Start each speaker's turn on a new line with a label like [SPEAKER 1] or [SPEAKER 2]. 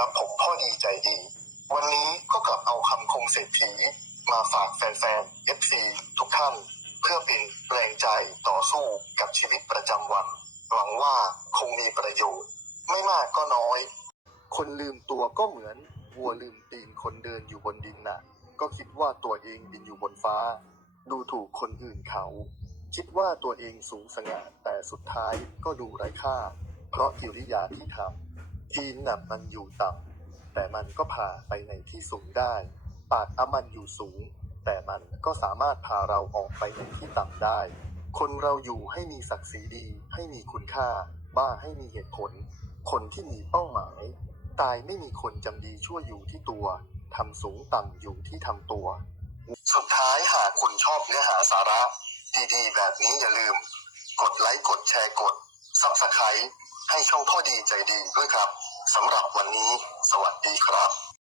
[SPEAKER 1] ครับผมพ่อดีใจดี วันนี้ก็กลับเอาคำคมเศรษฐีมาฝากแฟนๆ FC ทุกท่าน เพื่อเป็นแรงใจต่อสู้กับชีวิตประจำวัน หวังว่าคงมีประโยชน์ ไม่มากก็น้อย คนลืมตัวก็เหมือนวัวลืมตีนคนเดินอยู่บนดินน่ะ ก็คิดว่าตัวเองบินอยู่บนฟ้า ดูถูกคนอื่นเขา คิดว่าตัวเองสูงสง่าแต่สุดท้ายก็ดูไร้ค่า เพราะกิริยาที่ทำ ทีนน่ะมันอยู่ต่ำแต่มันก็พาไปในที่สูงได้ปากอมันอยู่สูง แต่มันก็สามารถพาเราออกไปในที่ต่ำได้ คนเราอยู่ให้มีศักดิ์ศรีดี ให้มีคุณค่า บ้าให้มีเหตุผล คนที่มีเป้าหมาย ตายไม่มีคนจำดีชั่วอยู่ที่ตัวทำสูงต่ำอยู่ที่ทำตัว สุดท้ายหากคุณชอบเนื้อหาสาระ ดีๆ แบบนี้อย่าลืม กดไลค์กดแชร์กด Subscribe ให้ช่องพ่อดีใจดีด้วยครับสำหรับวันนี้ สวัสดีครับ